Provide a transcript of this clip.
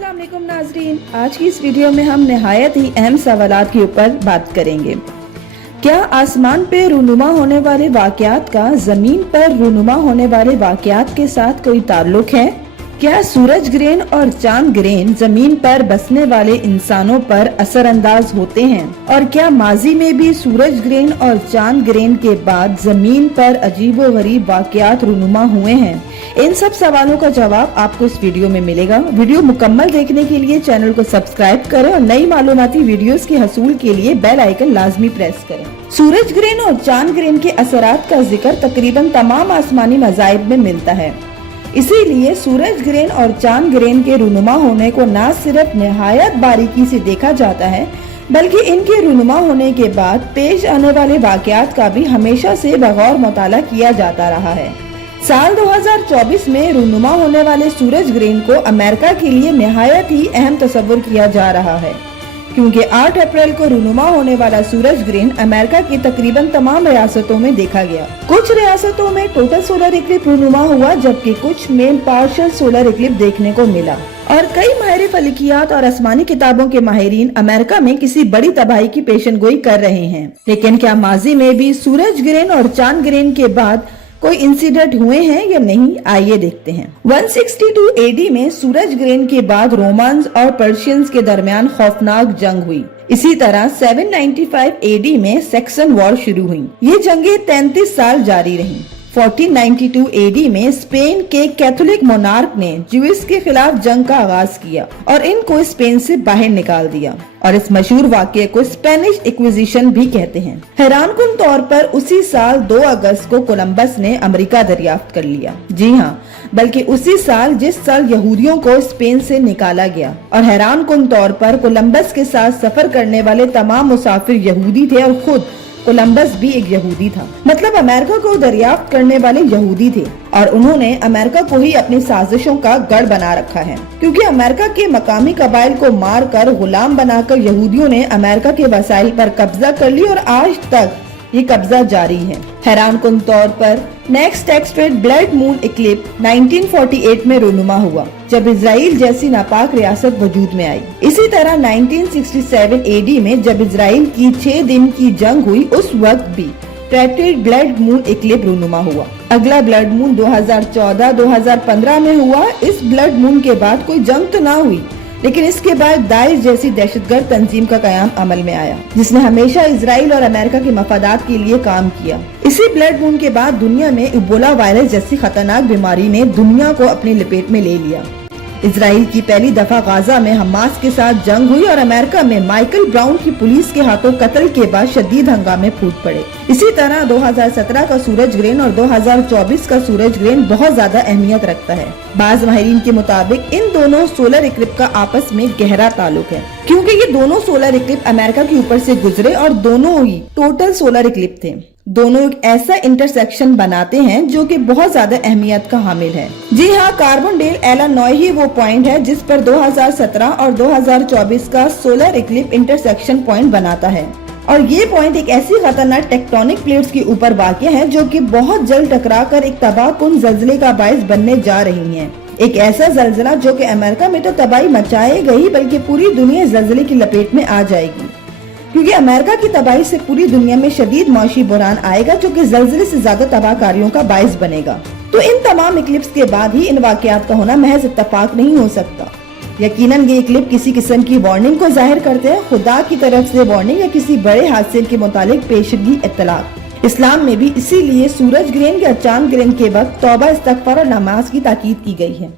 अस्सलाम वालेकुम नाज़रीन, आज की इस वीडियो में हम नहायत ही अहम सवालात के ऊपर बात करेंगे। क्या आसमान पे रूनुमा होने वाले वाक़यात का ज़मीन पर रूनुमा होने वाले वाक़यात के साथ कोई ताल्लुक है? क्या सूरज ग्रहण और चांद ग्रहण ज़मीन पर बसने वाले इंसानों पर असरअंदाज होते हैं? और क्या माजी में भी सूरज ग्रहण और चांद ग्रहण के बाद ज़मीन पर अजीबोगरीब वाक़यात रूनुमा हुए हैं? इन सब सवालों का जवाब आपको इस वीडियो में मिलेगा। वीडियो मुकम्मल देखने के लिए चैनल को सब्सक्राइब करें और नई मालूमाती वीडियोस के हसूल के लिए बेल आइकन लाजमी प्रेस करें। सूरज ग्रहण और चांद ग्रहण के असरात का जिक्र तकरीबन तमाम आसमानी मज़ाहिब में मिलता है। इसीलिए सूरज ग्रहण और चांद ग्रहण के रूनुमा होने को न सिर्फ निहायत बारीकी से देखा जाता है, बल्कि इनके रूनुमा होने के बाद पेश आने वाले वाक़यात का भी हमेशा से बगौर मुताला किया जाता रहा है। साल 2024 में रूनुमा होने वाले सूरज ग्रहण को अमेरिका के लिए निहायत ही अहम तस्वुर किया जा रहा है, क्योंकि 8 अप्रैल को रूनुमा होने वाला सूरज ग्रहण अमेरिका की तकरीबन तमाम रियासतों में देखा गया। कुछ रियासतों में टोटल सोलर इक्लिप्स रूनुमा हुआ, जबकि कुछ में पार्शियल सोलर इक्लिप्स देखने को मिला। और कई माहिर फलकियात और आसमानी किताबों के माहिरीन अमेरिका में किसी बड़ी तबाही की पेशनगोई कर रहे हैं। लेकिन क्या माजी में भी सूरज ग्रहण और चांद ग्रहण के बाद कोई इंसिडेंट हुए हैं या नहीं? आइए देखते हैं। 162 एडी में सूरज ग्रहण के बाद रोमन्स और पर्शियंस के दरमियान खौफनाक जंग हुई। इसी तरह 795 एडी में सेक्सन वॉर शुरू हुई। ये जंगें 33 साल जारी रहीं। 1492 एडी में स्पेन के कैथोलिक मोनार्क ने ज्यूइश के खिलाफ जंग का आगाज किया और इनको स्पेन से बाहर निकाल दिया, और इस मशहूर वाक़ये को स्पेनिश इक्विजिशन भी कहते हैं। हैरानकुन तौर पर उसी साल 2 अगस्त को कोलंबस ने अमेरिका दरियाफ्त कर लिया। जी हाँ, बल्कि उसी साल जिस साल यहूदियों को स्पेन से निकाला गया। और हैरानकुन तौर पर कोलंबस के साथ सफर करने वाले तमाम मुसाफिर यहूदी थे और खुद कोलंबस भी एक यहूदी था। मतलब अमेरिका को दरियाफ्त करने वाले यहूदी थे, और उन्होंने अमेरिका को ही अपनी साजिशों का गढ़ बना रखा है, क्योंकि अमेरिका के मकामी कबाइल को मार कर गुलाम बनाकर यहूदियों ने अमेरिका के वसाइल पर कब्जा कर ली, और आज तक ये कब्जा जारी है। हैरानकुन तौर पर नेक्स्ट एक्सट्रेट ब्लड मून इक्लिप्स 1948 में रूनुमा हुआ, जब इजराइल जैसी नापाक रियासत वजूद में आई। इसी तरह 1967 एडी में जब इजराइल की 6 दिन की जंग हुई, उस वक्त भी ट्रेटेड ब्लड मून इक्लिप्स रूनुमा हुआ। अगला ब्लड मून 2014-2015 में हुआ। इस ब्लड मून के बाद कोई जंग तो ना हुई, लेकिन इसके बाद दाइश जैसी दहशतगर्द तंजीम का कयाम अमल में आया, जिसने हमेशा इजराइल और अमेरिका के मफादात के लिए काम किया। इसी ब्लड मून के बाद दुनिया में इबोला वायरस जैसी खतरनाक बीमारी ने दुनिया को अपनी लपेट में ले लिया। इजराइल की पहली दफा गाजा में हमास के साथ जंग हुई, और अमेरिका में माइकल ब्राउन की पुलिस के हाथों कत्ल के बाद शदीद हंगामे फूट पड़े। इसी तरह 2017 का सूरज ग्रहण और 2024 का सूरज ग्रहण बहुत ज्यादा अहमियत रखता है। बाज माहिरीन के मुताबिक इन दोनों सोलर इक्लिप्स का आपस में गहरा ताल्लुक है, क्योंकि ये दोनों सोलर इक्लिप्स अमेरिका के ऊपर से गुजरे और दोनों ही टोटल सोलर इक्लिप्स थे। दोनों एक ऐसा इंटरसेक्शन बनाते हैं जो कि बहुत ज्यादा अहमियत का हामिल है। जी हाँ, कार्बोनडेल इलिनॉय ही वो पॉइंट है जिस पर 2017 और 2024 का सोलर इक्लिप्स इंटरसेक्शन पॉइंट बनाता है। और ये पॉइंट एक ऐसी खतरनाक टेक्टोनिक प्लेट्स के ऊपर वाक़ है जो कि बहुत जल्द टकराकर एक तबाहकुन ज़लज़ले का बायस बनने जा रही है। एक ऐसा ज़लज़ला जो कि अमेरिका में तो तबाही मचाएगा ही, बल्कि पूरी दुनिया ज़लज़ले की लपेट में आ जाएगी, क्योंकि अमेरिका की तबाही से पूरी दुनिया में शदीद मौशी बुरान आएगा, जो कि ज़लज़ले से ज्यादा तबाहकारियों का बायस बनेगा। तो इन तमाम इक्लिप्स के बाद ही इन वाक़यात का होना महज इत्तफाक नहीं हो सकता। यकीनन ये इक्लिप्स किसी किस्म की वार्निंग को जाहिर करते हैं, खुदा की तरफ से वार्निंग या किसी बड़े हादसे के मुतालिक पेशगी इत्तलात। इस्लाम में भी इसीलिए सूरज ग्रहण या चांद ग्रहण के वक्त तौबा, इस्तगफार और नमाज की ताकीद की गई है।